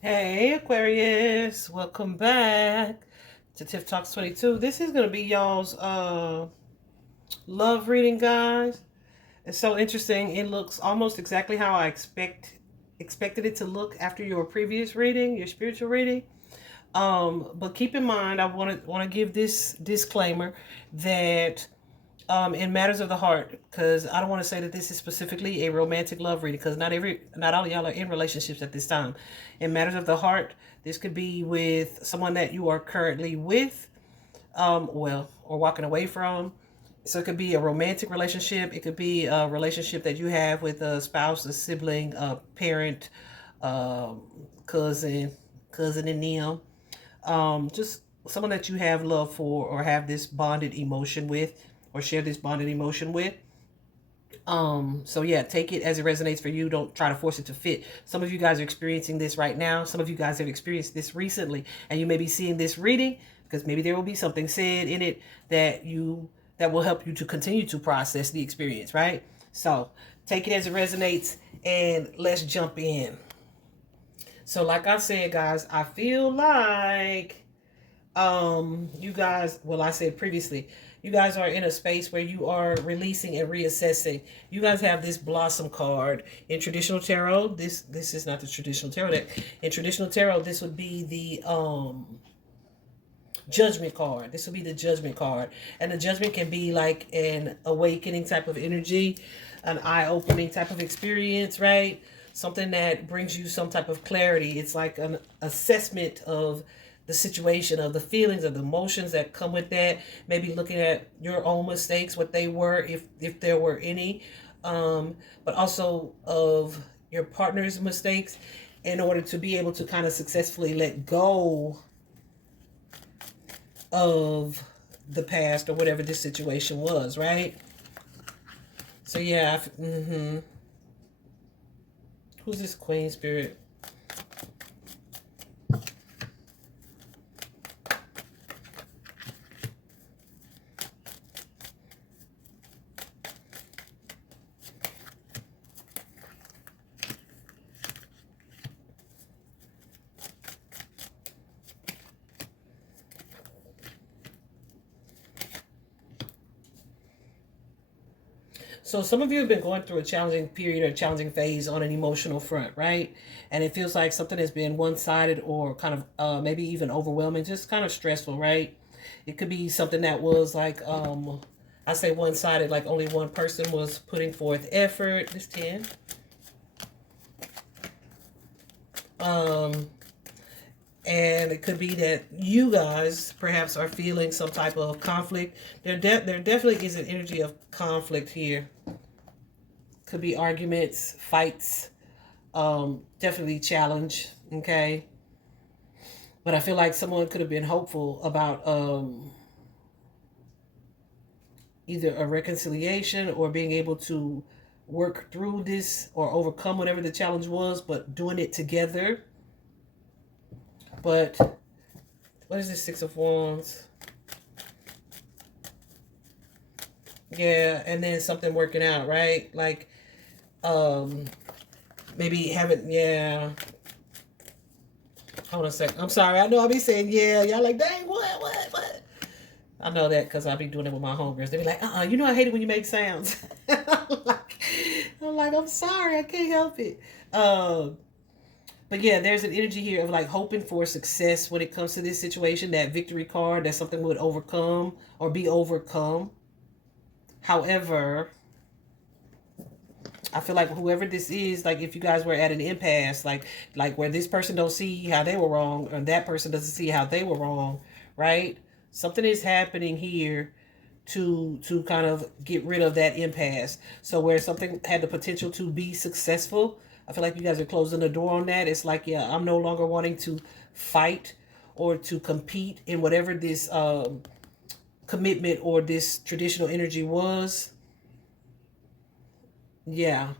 Hey Aquarius, welcome back to Tiff Talks 22. This is gonna be y'all's love reading, guys. It's so interesting. It looks almost exactly how I expected it to look after your previous reading, your spiritual reading. But keep in mind, I want to give this disclaimer that in matters of the heart, because I don't want to say that this is specifically a romantic love reading, because not all of y'all are in relationships at this time. In matters of the heart, this could be with someone that you are currently with, or walking away from. So it could be a romantic relationship. It could be a relationship that you have with a spouse, a sibling, a parent, um, cousin, cousin and them. Just someone that you have love for or have this bonded emotion with or share this bonded emotion with. So yeah, take it as it resonates for you. Don't try to force it to fit. Some of you guys are experiencing this right now. Some of you guys have experienced this recently, and you may be seeing this reading because maybe there will be something said in it that will help you to continue to process the experience, right? So take it as it resonates and let's jump in. So like I said, guys, I feel like you guys, well, I said previously, you guys are in a space where you are releasing and reassessing. You guys have this blossom card in traditional tarot. This is not the traditional tarot deck. In traditional tarot, this would be the judgment card. This would be the judgment card. And the judgment can be like an awakening type of energy, an eye-opening type of experience, right? Something that brings you some type of clarity. It's like an assessment of the situation, of the feelings, of the emotions that come with that. Maybe looking at your own mistakes, what they were, if there were any, but also of your partner's mistakes, in order to be able to kind of successfully let go of the past or whatever this situation was, right? So yeah, who's this Queen Spirit? So some of you have been going through a challenging period or challenging phase on an emotional front, right? And it feels like something has been one-sided or kind of maybe even overwhelming, just kind of stressful, right? It could be something that was like I say one-sided, like only one person was putting forth effort. This 10. Um, and it could be that you guys perhaps are feeling some type of conflict. There definitely is an energy of conflict here. Could be arguments, fights, definitely challenge. Okay, but I feel like someone could have been hopeful about either a reconciliation or being able to work through this or overcome whatever the challenge was, but doing it together. But what is this 6 of Wands? Yeah, and then something working out, right? Like maybe haven't, yeah. Hold on a second. I'm sorry. I know I be saying yeah. Y'all like, dang, what? I know that because I be doing it with my homegirls. They be like, you know I hate it when you make sounds. I'm sorry, I can't help it. But yeah, there's an energy here of like hoping for success when it comes to this situation. That victory card, that something would overcome or be overcome. However, I feel like whoever this is, like if you guys were at an impasse, like where this person don't see how they were wrong, or that person doesn't see how they were wrong, right? Something is happening here to kind of get rid of that impasse. So where something had the potential to be successful, I feel like you guys are closing the door on that. It's like, yeah, I'm no longer wanting to fight or to compete in whatever this commitment or this traditional energy was. Yeah.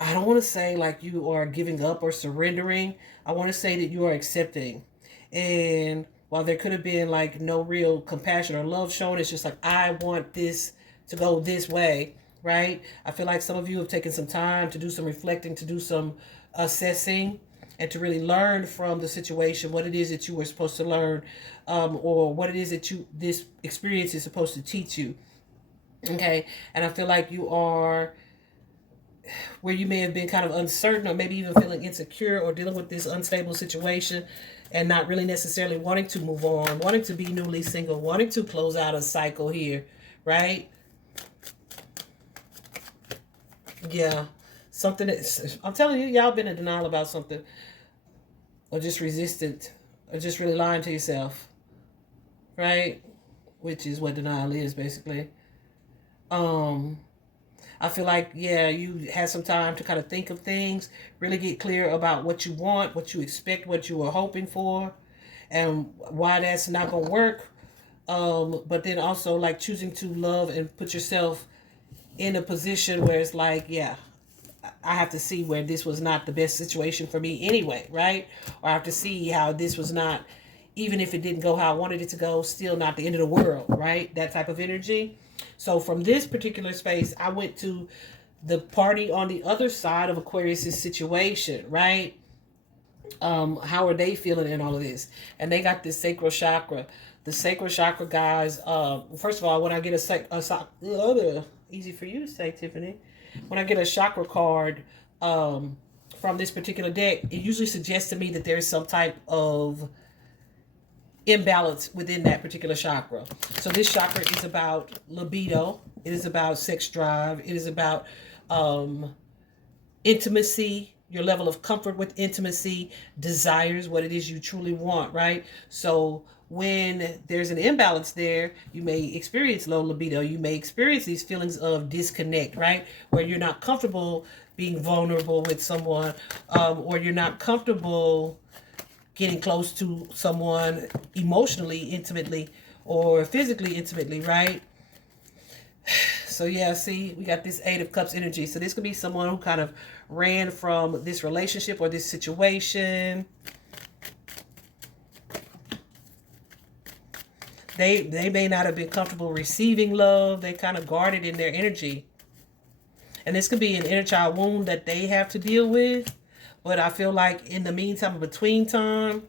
I don't want to say like you are giving up or surrendering. I want to say that you are accepting. And while there could have been like no real compassion or love shown, it's just like, I want this to go this way, right? I feel like some of you have taken some time to do some reflecting, to do some assessing, and to really learn from the situation what it is that you were supposed to learn, or what it is that this experience is supposed to teach you. Okay, and I feel like you are where you may have been kind of uncertain, or maybe even feeling insecure, or dealing with this unstable situation and not really necessarily wanting to move on, wanting to be newly single, wanting to close out a cycle here, right? Yeah, something that's, I'm telling you, y'all been in denial about something, or just resistant, or just really lying to yourself, right? Which is what denial is, basically. Um, I feel like, yeah, you had some time to kind of think of things, really get clear about what you want, what you expect, what you were hoping for, and why that's not going to work. But then also like choosing to love and put yourself in a position where it's like, yeah, I have to see where this was not the best situation for me anyway, right? Or I have to see how this was not, even if it didn't go how I wanted it to go, still not the end of the world, right? That type of energy. So from this particular space, I went to the party on the other side of Aquarius's situation, right? How are they feeling in all of this? And they got this sacral chakra. The sacral chakra, guys. First of all, when I get easy for you to say, Tiffany. When I get a chakra card from this particular deck, it usually suggests to me that there is some type of imbalance within that particular chakra. So this chakra is about libido. It is about sex drive. It is about intimacy, your level of comfort with intimacy, desires, what it is you truly want, right? So when there's an imbalance there, you may experience low libido. You may experience these feelings of disconnect, right? Where you're not comfortable being vulnerable with someone, or you're not comfortable getting close to someone emotionally, intimately, or physically intimately, right? So yeah, see, we got this Eight of Cups energy. So this could be someone who kind of ran from this relationship or this situation. They may not have been comfortable receiving love. They kind of guarded in their energy. And this could be an inner child wound that they have to deal with. But I feel like in the meantime, between time,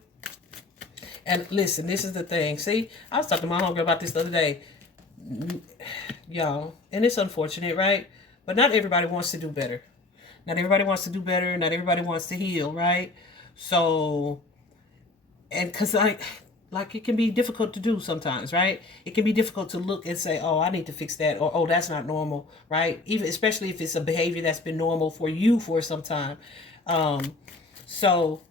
and listen, this is the thing. See, I was talking to my homegirl about this the other day. Y'all, and it's unfortunate, right? But not everybody wants to do better. Not everybody wants to do better. Not everybody wants to heal, right? So, and because like it can be difficult to do sometimes, right? It can be difficult to look and say, oh, I need to fix that, or oh, that's not normal, right? Even especially if it's a behavior that's been normal for you for some time. So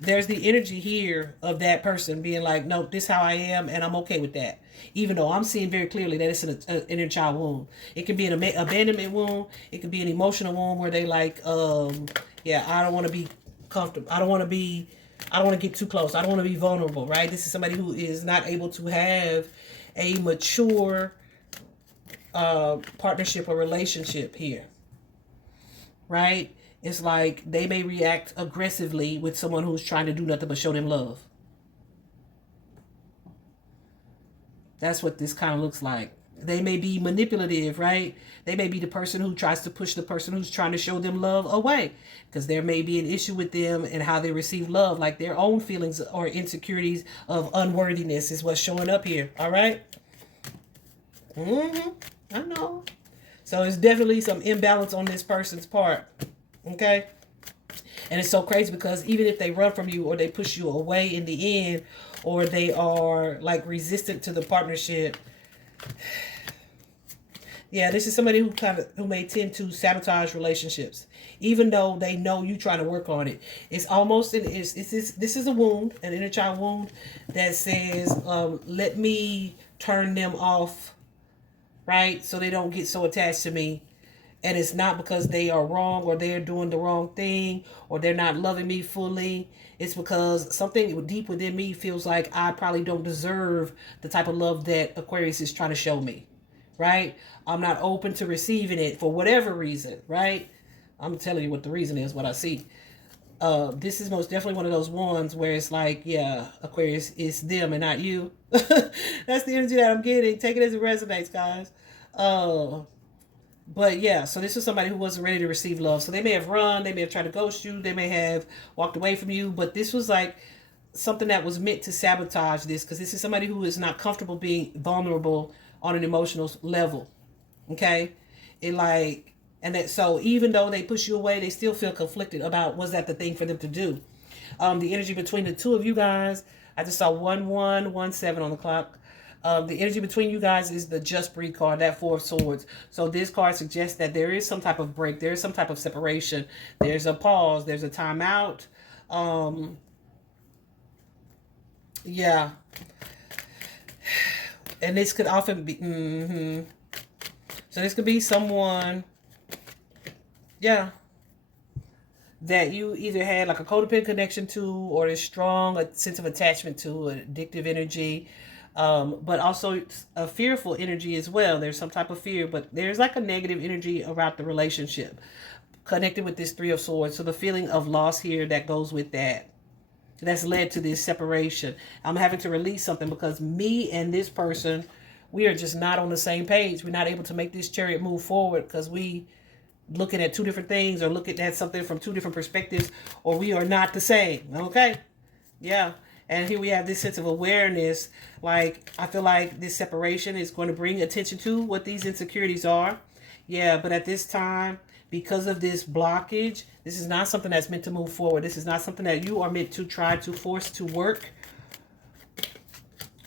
there's the energy here of that person being like, no, this is how I am, and I'm okay with that. Even though I'm seeing very clearly that it's an inner child wound. It can be an abandonment wound. It could be an emotional wound where they like, yeah, I don't want to be comfortable. I don't want to get too close. I don't want to be vulnerable, right? This is somebody who is not able to have a mature partnership or relationship here, right? It's like they may react aggressively with someone who's trying to do nothing but show them love. That's what this kind of looks like. They may be manipulative, right? They may be the person who tries to push the person who's trying to show them love away, because there may be an issue with them and how they receive love, like their own feelings or insecurities of unworthiness is what's showing up here. All right. I know. So it's definitely some imbalance on this person's part. Okay. And it's so crazy because even if they run from you or they push you away in the end, or they are like resistant to the partnership, yeah, this is somebody who may tend to sabotage relationships, even though they know you trying to work on it. It's almost this is a wound, an inner child wound that says, let me turn them off, right? So they don't get so attached to me. And it's not because they are wrong or they're doing the wrong thing or they're not loving me fully. It's because something deep within me feels like I probably don't deserve the type of love that Aquarius is trying to show me, right? I'm not open to receiving it for whatever reason, right? I'm telling you what the reason is, what I see. This is most definitely one of those ones where it's like, yeah, Aquarius, it's them and not you. That's the energy that I'm getting. Take it as it resonates, guys. But yeah, so this is somebody who wasn't ready to receive love. So they may have run, they may have tried to ghost you, they may have walked away from you, but this was like something that was meant to sabotage this, because this is somebody who is not comfortable being vulnerable on an emotional level. Okay? It like, and that, so even though they push you away, they still feel conflicted about, was that the thing for them to do. The energy between the two of you guys, I just saw 1117 on the clock. The energy between you guys is the Just Breathe card, that Four of Swords. So this card suggests that there is some type of break, there is some type of separation, there's a pause, there's a timeout. Yeah, and this could often be. So this could be someone, yeah, that you either had like a codependent connection to, or a strong a sense of attachment to, an addictive energy. But also a fearful energy as well. There's some type of fear, but there's like a negative energy around the relationship connected with this Three of Swords. So the feeling of loss here that goes with that, that's led to this separation. I'm having to release something because me and this person, we are just not on the same page. We're not able to make this chariot move forward because we looking at two different things, or looking at something from two different perspectives, or we are not the same. Okay? Yeah. And here we have this sense of awareness. Like, I feel like this separation is going to bring attention to what these insecurities are. Yeah, but at this time, because of this blockage, this is not something that's meant to move forward. This is not something that you are meant to try to force to work,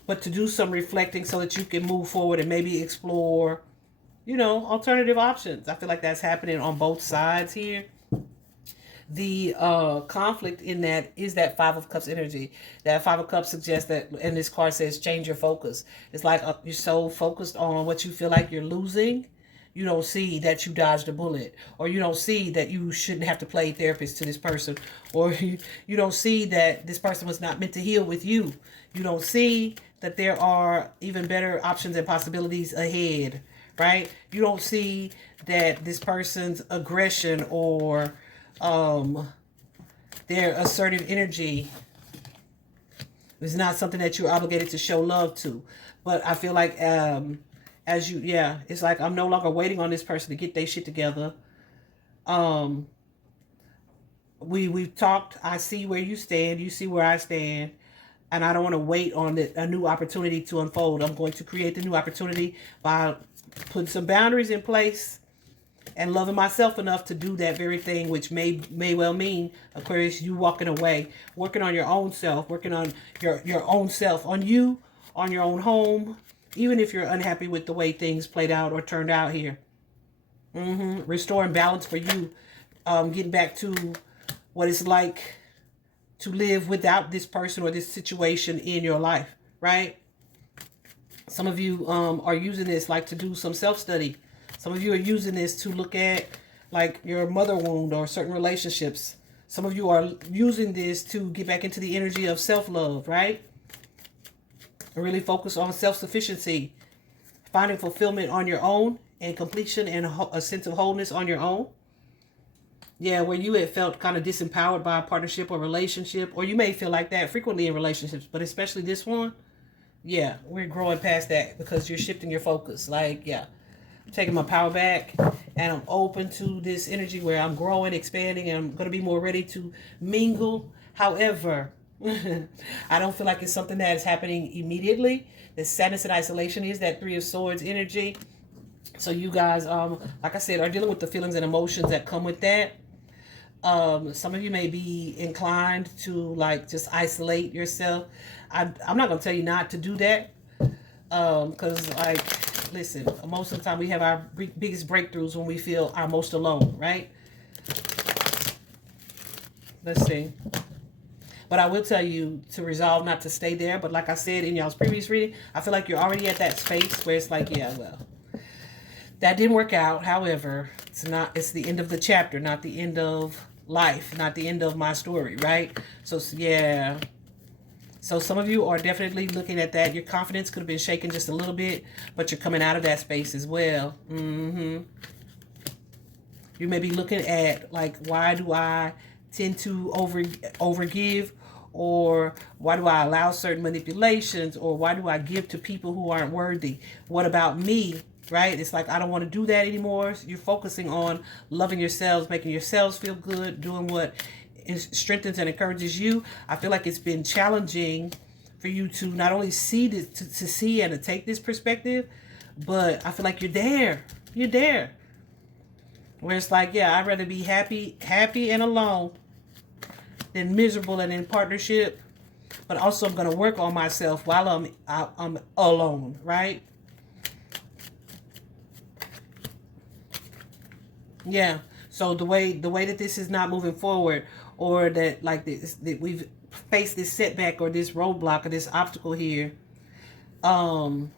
but to do some reflecting so that you can move forward and maybe explore, alternative options. I feel like that's happening on both sides here. The conflict in that is that Five of Cups energy. That Five of Cups suggests that, and this card says, change your focus. It's like you're so focused on what you feel like you're losing, you don't see that you dodged a bullet, or you don't see that you shouldn't have to play therapist to this person, or you don't see that this person was not meant to heal with you. You don't see that there are even better options and possibilities ahead, right? You don't see that this person's aggression or their assertive energy is not something that you're obligated to show love to. But I feel like it's like I'm no longer waiting on this person to get their shit together. We've talked. I see where you stand. You see where I stand. And I don't want to wait on a new opportunity to unfold. I'm going to create the new opportunity by putting some boundaries in place and loving myself enough to do that very thing, which may well mean, Aquarius, you walking away, working on your own self, working on your own self, on you, on your own home, even if you're unhappy with the way things played out or turned out here. Restoring balance for you, getting back to what it's like to live without this person or this situation in your life, right? Some of you are using this like to do some self-study. Some of you are using this to look at like your mother wound or certain relationships. Some of you are using this to get back into the energy of self-love, right? And really focus on self-sufficiency, finding fulfillment on your own, and completion and a sense of wholeness on your own. Yeah, where you had felt kind of disempowered by a partnership or relationship, or you may feel like that frequently in relationships, but especially this one. Yeah, we're growing past that because you're shifting your focus. Like, yeah, I'm taking my power back, and I'm open to this energy where I'm growing, expanding, and I'm going to be more ready to mingle. However, I don't feel like it's something that is happening immediately. The sadness and isolation is that Three of Swords energy. So you guys, like I said, are dealing with the feelings and emotions that come with that. Some of you may be inclined to like just isolate yourself. I'm not going to tell you not to do that. Because like, listen, most of the time we have our biggest breakthroughs when we feel our most alone, right? Let's see. But I will tell you to resolve not to stay there. But like I said in y'all's previous reading, I feel like you're already at that space where it's like, yeah, well, that didn't work out. However, it's the end of the chapter, not the end of life, not the end of my story, right? So yeah. So some of you are definitely looking at that. Your confidence could have been shaken just a little bit, but you're coming out of that space as well. You may be looking at like, why do I tend to overgive, or why do I allow certain manipulations, or why do I give to people who aren't worthy? What about me right? It's like, I don't want to do that anymore. You're focusing on loving yourselves, making yourselves feel good, doing what strengthens and encourages you. I feel like it's been challenging for you to not only see this, to see and to take this perspective, but I feel like you're there. You're there. Where it's like, yeah, I'd rather be happy and alone than miserable and in partnership. But also, I'm going to work on myself while I'm alone, right? Yeah. So the way that this is not moving forward, or that like this, that we've faced this setback or this roadblock or this obstacle here, while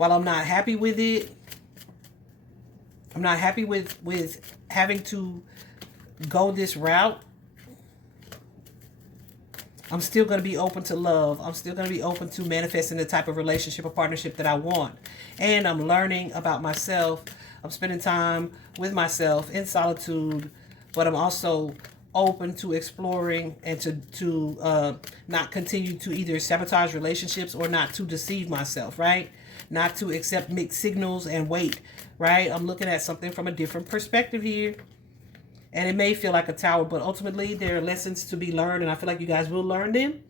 I'm not happy with it, I'm not happy with having to go this route, I'm still going to be open to love. I'm still going to be open to manifesting the type of relationship or partnership that I want. And I'm learning about myself. I'm spending time with myself in solitude, but I'm also open to exploring and to not continue to either sabotage relationships or not to deceive myself, right? Not to accept mixed signals and wait, right? I'm looking at something from a different perspective here. And it may feel like a tower, but ultimately there are lessons to be learned, and I feel like you guys will learn them.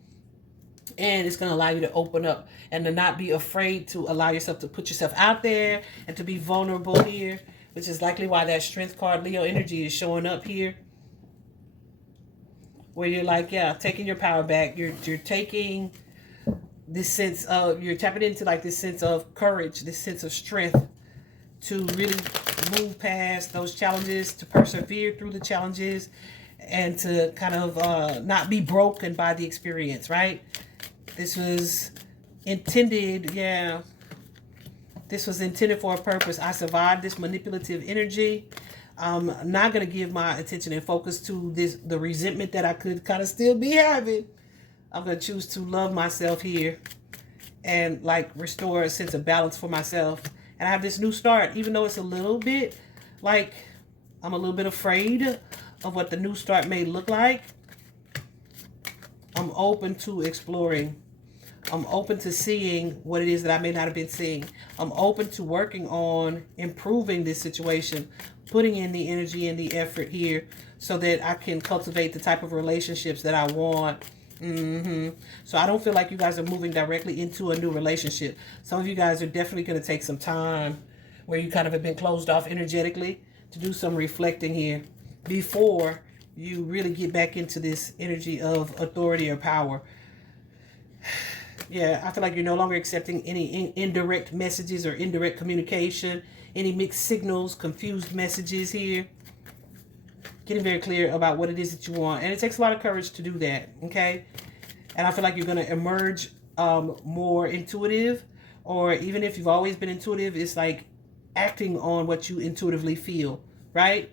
And it's going to allow you to open up and to not be afraid to allow yourself to put yourself out there and to be vulnerable here, which is likely why that Strength card, Leo energy, is showing up here. Where you're like, yeah, taking your power back. You're taking this sense of, you're tapping into like this sense of courage, this sense of strength to really move past those challenges, to persevere through the challenges, and to kind of not be broken by the experience, right? This was intended, yeah. This was intended for a purpose. I survived this manipulative energy. I'm not going to give my attention and focus to the resentment that I could kind of still be having. I'm going to choose to love myself here and like restore a sense of balance for myself. And I have this new start, even though it's a little bit like I'm a little bit afraid of what the new start may look like. I'm open to exploring. I'm open to seeing what it is that I may not have been seeing. I'm open to working on improving this situation, putting in the energy and the effort here so that I can cultivate the type of relationships that I want. So I don't feel like you guys are moving directly into a new relationship. Some of you guys are definitely going to take some time where you kind of have been closed off energetically to do some reflecting here before you really get back into this energy of authority or power. Yeah, I feel like you're no longer accepting any indirect messages or indirect communication, any mixed signals, confused messages here. Getting very clear about what it is that you want. And it takes a lot of courage to do that, okay? And I feel like you're going to emerge more intuitive, or even if you've always been intuitive, it's like acting on what you intuitively feel, right?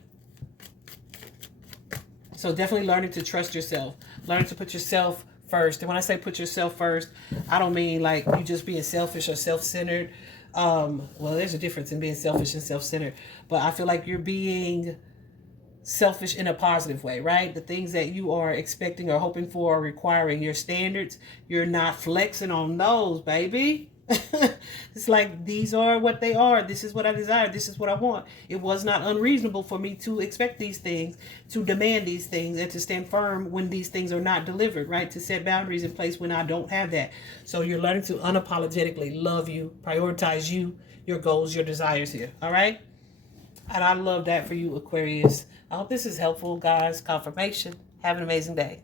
So definitely learning to trust yourself. Learning to put yourself first. And when I say put yourself first, I don't mean like you just being selfish or self-centered. Well, there's a difference in being selfish and self-centered. But I feel like you're being selfish in a positive way, right? The things that you are expecting or hoping for or requiring, your standards, you're not flexing on those, baby. It's like, these are what they are. This is what I desire. This is what I want. It was not unreasonable for me to expect these things, to demand these things, and to stand firm when these things are not delivered, right? To set boundaries in place when I don't have that. So you're learning to unapologetically love you, prioritize you, your goals, your desires here, all right? And I love that for you, Aquarius. I hope this is helpful, guys. Confirmation. Have an amazing day.